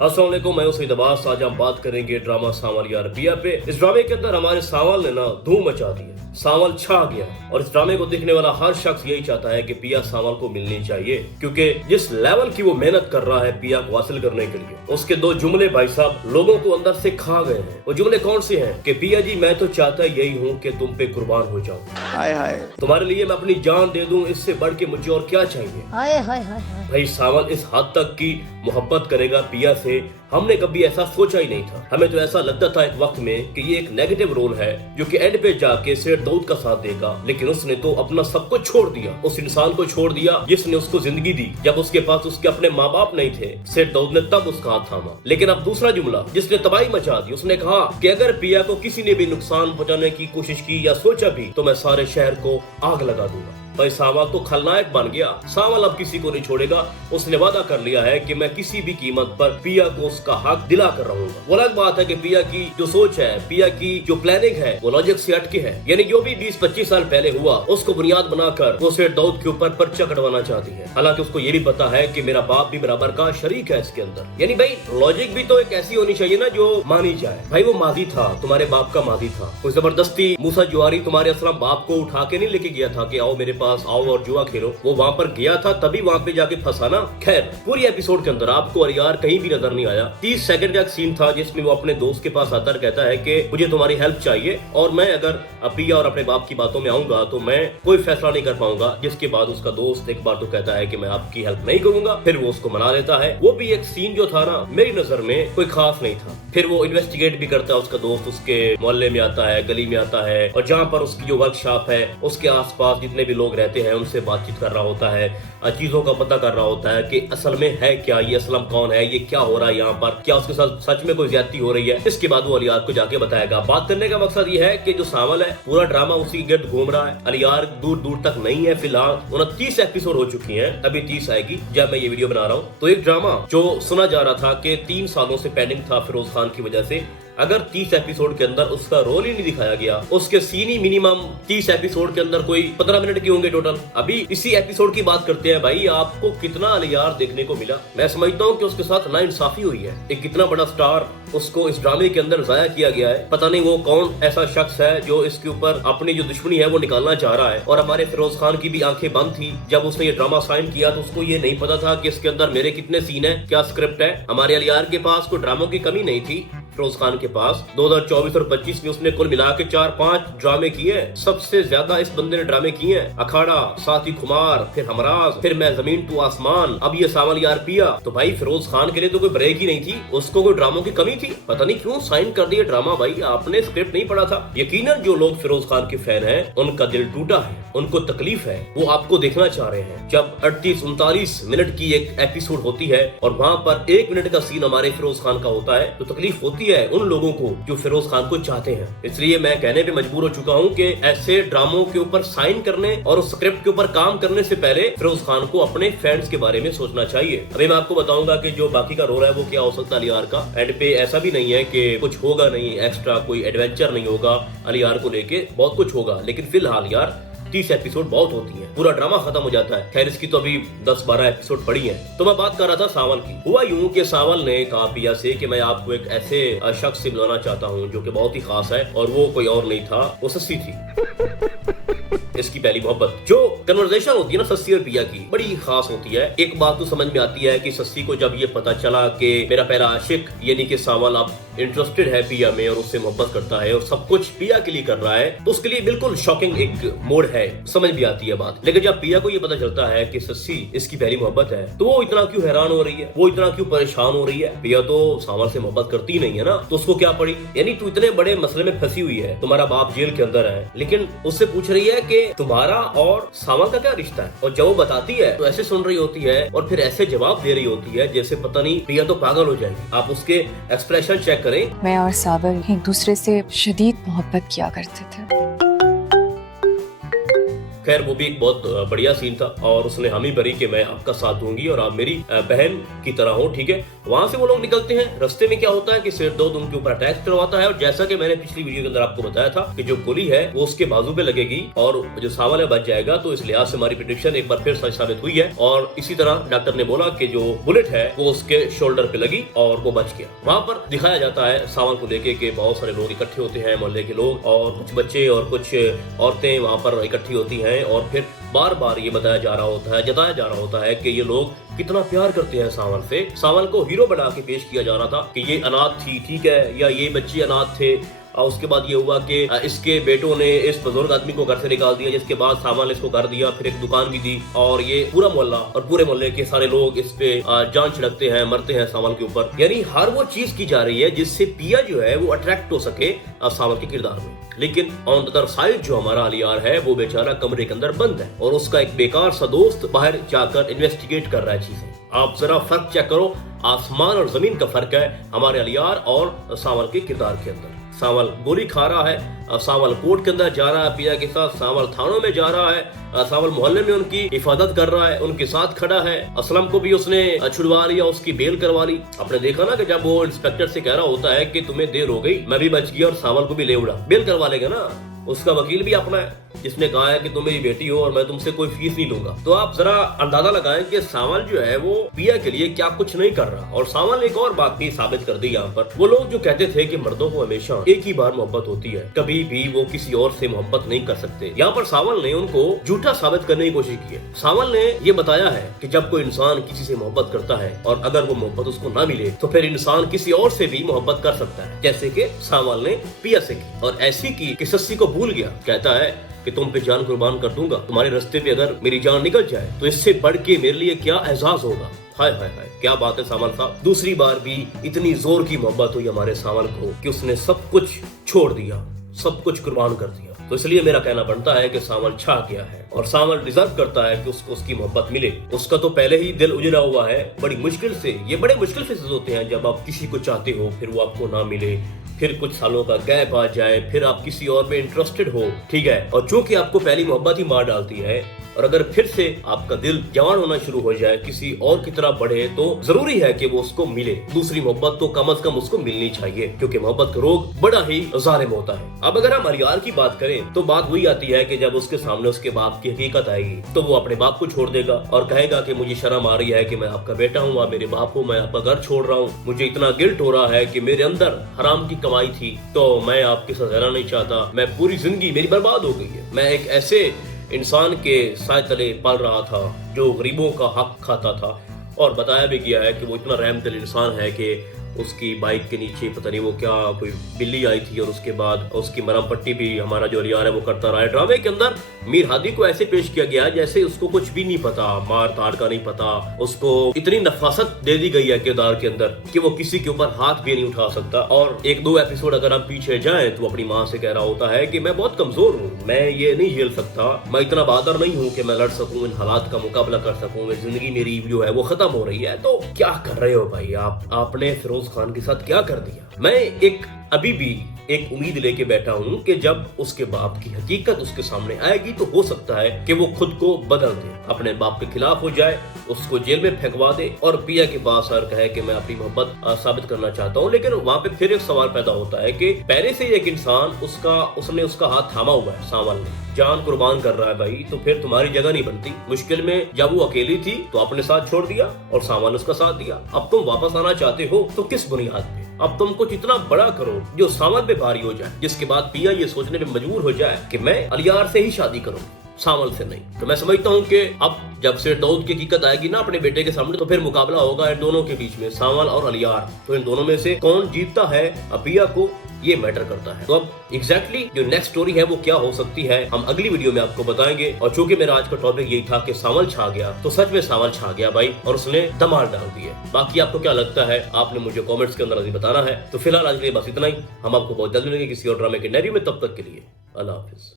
अस्सलाम वालेकुम, मैं हूं सईद अब्बास। आज हम बात करेंगे ड्रामा सावल यार पिया पे। इस ड्रामे के अंदर हमारे सावल ने ना धूम मचा दी है, सावल छा गया और इस ड्रामे को देखने वाला हर शख्स यही चाहता है कि पिया सावल को मिलनी चाहिए, क्योंकि जिस लेवल की वो मेहनत कर रहा है पिया को हासिल करने के लिए, उसके दो जुमले भाई साहब लोगों को अंदर से खा गए हैं। वो जुमले कौन से हैं कि पिया जी मैं तो चाहता यही हूँ कि तुम पे कुर्बान हो जाऊं, हाय हाय तुम्हारे लिए मैं अपनी जान दे दूं, इससे बढ़ के मुझे और क्या चाहिए। हाय हाय हाय हाय। भाई सावल इस हद तक की मोहब्बत करेगा पिया से, हमने कभी ऐसा सोचा ही नहीं था। हमें तो ऐसा लगता था एक वक्त में कि ये एक नेगेटिव रोल है जो कि एंड पे जाके सेठ दाऊद का साथ देगा, लेकिन उसने तो अपना सब कुछ छोड़ दिया, उस इंसान को छोड़ दिया जिसने उसको जिंदगी दी। जब उसके पास उसके अपने माँ बाप नहीं थे, सेठ दाऊद ने तब उसका हाथ थामा। लेकिन अब दूसरा जुमला जिसने तबाही मचा दी, उसने कहा कि अगर पिया को किसी ने भी नुकसान पहुंचाने की कोशिश की या सोचा भी तो मैं सारे शहर को आग लगा दूंगा। भाई सावल तो खलनायक बन गया। सावल अब किसी को नहीं छोड़ेगा। उसने वादा कर लिया है कि मैं किसी भी कीमत पर पिया को उसका हक दिला कर रहूंगा। वो अलग बात है कि पिया की जो सोच है, पिया की जो प्लानिंग है, वो लॉजिक से हटके है। यानी जो भी 20-25 साल पहले हुआ उसको बुनियाद बनाकर वो सेठ दाऊद के ऊपर पर्चा कटवाना चाहती है। हालांकि उसको ये भी पता है कि मेरा बाप भी बराबर का शरीक है इसके अंदर। यानी भाई लॉजिक भी तो एक ऐसी होनी चाहिए ना जो मानी जाए। भाई वो माजी था, तुम्हारे बाप का माजी था। कोई जबरदस्ती मूसा जुआरी तुम्हारे असलम बाप को उठा के नहीं लेके गया था कि आओ मेरे पास आओ और जुआ खेलो। वो वहाँ पर गया था तभी वहाँ पे जाके फंसा ना। खैर पूरी एपिसोड के अंदर आपको अलियार कहीं भी नजर नहीं आया। 30 सेकंड का एक सीन था जिसमें वो अपने दोस्त के पास आता है, कहता है कि मुझे तुम्हारी हेल्प चाहिए और मैं अगर पिया और अपने बाप की बातों में आऊंगा तो मैं कोई फैसला नहीं कर पाऊंगा। जिसके बाद उसका दोस्त एक बार तो कहता है कि मैं आपकी हेल्प नहीं करूंगा, फिर वो उसको मना लेता है। वो भी एक सीन जो था ना मेरी नजर में कोई खास नहीं था। फिर वो इन्वेस्टिगेट भी करता है, उसका दोस्त उसके मोहल्ले में आता है, गली में आता है और जहाँ पर उसकी जो वर्कशॉप है उसके आसपास जितने भी लोग रहते हैं उनसे बातचीत कर रहा होता है, चीजों का पता कर रहा होता है कि असल में है क्या, ये असलम कौन है, ये क्या हो रहा है यहाँ पर, क्या उसके साथ सच में कोई ज्यादती हो रही है। इसके बाद वो अलियार को जाके बताएगा। बात करने का मकसद ये है कि जो सावल है पूरा ड्रामा उसी के गिर्द घूम रहा है। अलियार दूर दूर तक नहीं है। फिलहाल 29 एपिसोड हो चुकी हैं, अभी 30 आएगी जब मैं ये वीडियो बना रहा हूँ। तो एक ड्रामा जो सुना जा रहा था कि 3 सालों से पेंडिंग था फिरोज खान की वजह से, अगर 30 एपिसोड के अंदर उसका रोल ही नहीं दिखाया गया, उसके सीन ही मिनिमम 30 एपिसोड के अंदर कोई 15 मिनट के होंगे टोटल। अभी इसी एपिसोड की बात करते हैं। भाई आपको कितना अलियार देखने को मिला? मैं समझता हूँ कि उसके साथ नाइंसाफी हुई है। एक कितना बड़ा स्टार उसको इस ड्रामे के अंदर जाया किया गया है। पता नहीं वो कौन ऐसा शख्स है जो इसके ऊपर अपनी जो दुश्मनी है वो निकालना चाह रहा है। और हमारे फिरोज खान की भी आंखें बंद थी जब उसने ये ड्रामा साइन किया, तो उसको ये नहीं पता था कि इसके अंदर मेरे कितने सीन है, क्या स्क्रिप्ट है। हमारे अलियार के पास कोई ड्रामों की कमी नहीं थी। फिरोज खान के पास 2024 और 25 में उसने कुल मिला के 4-5 ड्रामे किए। सबसे ज्यादा इस बंदे ने ड्रामे किए हैं। अखाड़ा, साथी खुमार, फिर हमराज, फिर मैं जमीन टू आसमान, अब ये सावल यार पिया। तो भाई फिरोज खान के लिए तो कोई ब्रेक ही नहीं थी, उसको कोई ड्रामों की कमी थी। पता नहीं क्यों साइन कर दिया ड्रामा। भाई आपने स्क्रिप्ट नहीं पढ़ा था। यकीनन जो लोग फिरोज खान के फैन हैं उनका दिल टूटा है, उनको तकलीफ है, वो आपको देखना चाह रहे हैं। जब 38-39 मिनट की एक एपिसोड होती है और वहाँ पर 1 मिनट का सीन हमारे फिरोज खान का होता है तो तकलीफ होती है उन लोगों को जो फिरोज खान को चाहते हैं। इसलिए मैं कहने पे मजबूर हो चुका हूँ कि ऐसे ड्रामों के ऊपर साइन करने और उस स्क्रिप्ट के ऊपर काम करने से पहले फिरोज खान को अपने फैंस के बारे में सोचना चाहिए। अभी मैं आपको बताऊंगा कि जो बाकी का रोल है वो क्या हो सकता है अलियार का। एंड पे ऐसा भी नहीं है कि कुछ होगा नहीं, एक्स्ट्रा कोई एडवेंचर नहीं होगा अलियार को लेके, बहुत कुछ होगा। लेकिन फिलहाल यार 30 एपिसोड बहुत होती है, पूरा ड्रामा खत्म हो जाता है। खैर इसकी तो अभी 10-12 एपिसोड पड़ी हैं। तो मैं बात कर रहा था सावल की। हुआ यूं कि सावल ने कहा पिया से कि मैं आपको एक ऐसे शख्स से मिलाना चाहता हूं जो कि बहुत ही खास है, और वो कोई और नहीं था, वो सस्सी थी। इसकी पहली मोहब्बत। जो कन्वर्सेशन होती है ना सस्सी और पिया की, बड़ी खास होती है। एक बात तो समझ में आती है कि सस्सी को जब ये पता चला कि मेरा पहला आशिक यानी कि सावल अब इंटरेस्टेड है पिया में और उससे मोहब्बत करता है और सब कुछ पिया के लिए कर रहा है, तो उसके लिए बिल्कुल शॉकिंग एक मोड़ है, समझ भी आती है बात। लेकिन जब पिया को ये पता चलता है कि सस्सी इसकी पहली मोहब्बत है तो वो इतना क्यों हैरान हो रही है, वो इतना क्यों परेशान हो रही है। पिया तो सावल से मोहब्बत करती नहीं है ना, तो उसको क्या पड़ी। यानी तू इतने बड़े मसले में फंसी हुई है, तुम्हारा बाप जेल के अंदर है, लेकिन उससे पूछ रही है कि तुम्हारा और सावल का क्या रिश्ता है। और जब वो बताती है तो ऐसे सुन रही होती है और फिर ऐसे जवाब दे रही होती है जैसे पता नहीं पिया तो पागल हो जाएगी। आप उसके एक्सप्रेशन चेक करें। मैं और सावल एक दूसरे से शदीद मोहब्बत किया करते थे। खैर वो भी एक बहुत बढ़िया सीन था और उसने हामी भरी कि मैं आपका साथ दूंगी और आप मेरी बहन की तरह हो, ठीक है। वहां से वो लोग निकलते हैं। रास्ते में क्या होता है कि शेरदौद उनके ऊपर अटैक करवाता है और जैसा कि मैंने पिछली वीडियो के अंदर आपको बताया था कि जो गोली है वो उसके बाजू पे लगेगी और जो सावल है बच जाएगा। तो इस लिहाज से हमारी प्रेडिक्शन एक बार फिर सच साबित हुई है और इसी तरह डॉक्टर ने बोला कि जो बुलेट है वो उसके शोल्डर पे लगी और वो बच गया। वहां पर दिखाया जाता है सावल को लेके कि बहुत सारे लोग इकट्ठे होते हैं, मोहल्ले के लोग और कुछ बच्चे और कुछ औरतें वहां पर इकट्ठी होती हैं और फिर बार बार ये बताया जा रहा होता है, जताया जा रहा होता है कि ये लोग कितना प्यार करते हैं सावल से। सावल को हीरो बना के पेश किया जा रहा था कि ये अनाथ थी, ठीक है, या ये बच्चे अनाथ थे। और उसके बाद ये हुआ कि इसके बेटों ने इस बुजुर्ग आदमी को घर से निकाल दिया, जिसके बाद सावल ने इसको घर दिया, फिर एक दुकान भी दी और ये पूरा मोहल्ला और पूरे मोहल्ले के सारे लोग इस पे जान छिड़कते हैं, मरते हैं सावल के ऊपर। यानी हर वो चीज की जा रही है जिससे पिया जो है वो अट्रैक्ट हो सके सावल के किरदार में। लेकिन ऑन द अदर साइड जो हमारा अलियार है वो बेचारा कमरे के अंदर बंद है और उसका एक बेकार सा दोस्त बाहर जाकर इन्वेस्टिगेट कर रहा है चीजें। आप जरा फर्क चेक करो, आसमान और जमीन का फर्क है हमारे अलियार और सावल के किरदार के अंदर। सावल गोली खा रहा है, सावल कोर्ट के अंदर जा रहा है पिया के साथ, सावल थानों में जा रहा है, सावल मोहल्ले में उनकी हिफाजत कर रहा है, उनके साथ खड़ा है। असलम को भी उसने छुड़वा लिया, उसकी बेल करवा ली। आपने देखा ना कि जब वो इंस्पेक्टर से कह रहा होता है कि तुम्हें देर हो गई, मैं भी बच गया और सावल को भी ले उड़ा, बेल करवा लेगा ना। उसका वकील भी अपना है जिसने कहा है कि तुम मेरी बेटी हो और मैं तुमसे कोई फीस नहीं लूंगा। तो आप जरा अंदाजा लगाएं कि सावल जो है वो पिया के लिए क्या कुछ नहीं कर रहा। और सावल ने एक और बात भी साबित कर दी यहाँ पर। वो लोग जो कहते थे कि मर्दों को हमेशा एक ही बार मोहब्बत होती है, कभी भी वो किसी और से मोहब्बत नहीं कर सकते, यहाँ पर सावल ने उनको झूठा साबित करने की कोशिश की है। सावल ने ये बताया है कि जब कोई इंसान किसी से मोहब्बत करता है और अगर वो मोहब्बत उसको ना मिले तो फिर इंसान किसी और से भी मोहब्बत कर सकता है, जैसे कि सावल ने पिया से की और ऐसी की कि सस्सी को भूल गया। कहता है कि तुम पे जान कुर्बान कर दूंगा, तुम्हारे रास्ते पे अगर मेरी जान निकल जाए तो इससे बढ़ के मेरे लिए क्या एहसास होगा। हाय हाय हाय, क्या बात है सावल साहब। दूसरी बार भी इतनी जोर की मोहब्बत हुई हमारे सावल को कि उसने सब कुछ छोड़ दिया, सब कुछ कुर्बान कर दिया। तो इसलिए मेरा कहना बनता है कि सावल छा गया है और सावल डिजर्व करता है कि उसको उसकी मोहब्बत मिले। उसका तो पहले ही दिल उजड़ा हुआ है बड़ी मुश्किल से। ये बड़े मुश्किल फेजेस होते हैं जब आप किसी को चाहते हो फिर वो आपको ना मिले, फिर कुछ सालों का गैप आ जाए, फिर आप किसी और पे इंटरेस्टेड हो, ठीक है, और चूंकि आपको पहली मोहब्बत ही मार डालती है और अगर फिर से आपका दिल जवान होना शुरू हो जाए, किसी और की तरह बढ़े, तो जरूरी है कि वो उसको मिले। दूसरी मोहब्बत तो कम से कम उसको मिलनी चाहिए क्योंकि मोहब्बत का रोग बड़ा ही जालिम होता है। अब अगर हम अलियार की बात करें तो बात वही आती है कि जब उसके सामने उसके बाप की हकीकत आएगी तो वो अपने बाप को छोड़ देगा और कहेगा कि मुझे शर्म आ रही है कि मैं आपका बेटा हूँ, आप मेरे बाप हो, मैं आपका घर छोड़ रहा हूँ, मुझे इतना गिल्ट हो रहा है कि मेरे अंदर हराम की कमाई थी तो मैं आपके साथ रहना नहीं चाहता, मैं पूरी जिंदगी मेरी बर्बाद हो गई है। मैं एक ऐसे इंसान के साय तले पल रहा था जो गरीबों का हक खाता था। और बताया भी गया है कि वो इतना रहमदिल इंसान है कि उसकी बाइक के नीचे पता नहीं वो क्या कोई बिल्ली आई थी और उसके बाद उसकी मरहम पट्टी भी हमारा जो अलियार है वो करता रहा है। ड्रामे के अंदर मीर हादी को ऐसे पेश किया गया जैसे उसको कुछ भी नहीं पता, मार ताड़ का नहीं पता, उसको इतनी नफासत दे दी गई है किरदार के अंदर कि वो किसी के ऊपर हाथ भी नहीं उठा सकता। और एक दो एपिसोड अगर हम पीछे जाएं तो अपनी माँ से कह रहा होता है कि मैं बहुत कमजोर हूँ, मैं ये नहीं झेल सकता, मैं इतना बहादुर नहीं हूँ कि मैं लड़ सकूँ, इन हालात का मुकाबला कर सकूँ, जिंदगी मेरी जो है वो खत्म हो रही है। तो क्या कर रहे हो भाई आपने फिरोज खान के साथ क्या कर दिया। मैं अभी भी एक उम्मीद लेके बैठा हूँ कि जब उसके बाप की हकीकत उसके सामने आएगी तो हो सकता है कि वो खुद को बदल दे, अपने बाप के खिलाफ हो जाए, उसको जेल में फेंकवा दे और पिया के पास आकर कहे कि मैं अपनी मोहब्बत साबित करना चाहता हूँ। लेकिन वहाँ पे फिर एक सवाल पैदा होता है कि पहले से एक इंसान उसने उसका हाथ थामा हुआ है, सावल ने जान कुर्बान कर रहा है भाई, तो फिर तुम्हारी जगह नहीं बनती। मुश्किल में जब वो अकेली थी तो अपने साथ छोड़ दिया और सावल ने उसका साथ दिया। अब तुम वापस आना चाहते हो तो किस बुनियाद पे? अब तुम कुछ इतना बड़ा करो जो सावल पे भारी हो जाए, जिसके बाद पिया ये सोचने पे मजबूर हो जाए कि मैं अलियार से ही शादी करूँ, सावल से नहीं। तो मैं समझता हूँ कि अब जब शेरदौद की हकीकत आएगी ना अपने बेटे के सामने तो फिर मुकाबला होगा इन दोनों के बीच में, सावल और अलियार। तो इन दोनों में से कौन जीतता है पिया को ये मैटर करता है। तो अब एग्जैक्टली जो नेक्स्ट स्टोरी है वो क्या हो सकती है हम अगली वीडियो में आपको बताएंगे। और चूंकि मेरा आज का टॉपिक यही था कि सावल छा गया, तो सच में सावल छा गया भाई और उसने धमाल डाल दी है। बाकी आपको क्या लगता है आपने मुझे कमेंट्स के अंदर अभी बताना है। तो फिलहाल आज के लिए बस इतना ही, हम आपको बहुत जल्द मिलेंगे किसी और ड्रामे के नैरेटिव में। तब तक के लिए अल्लाह हाफिज।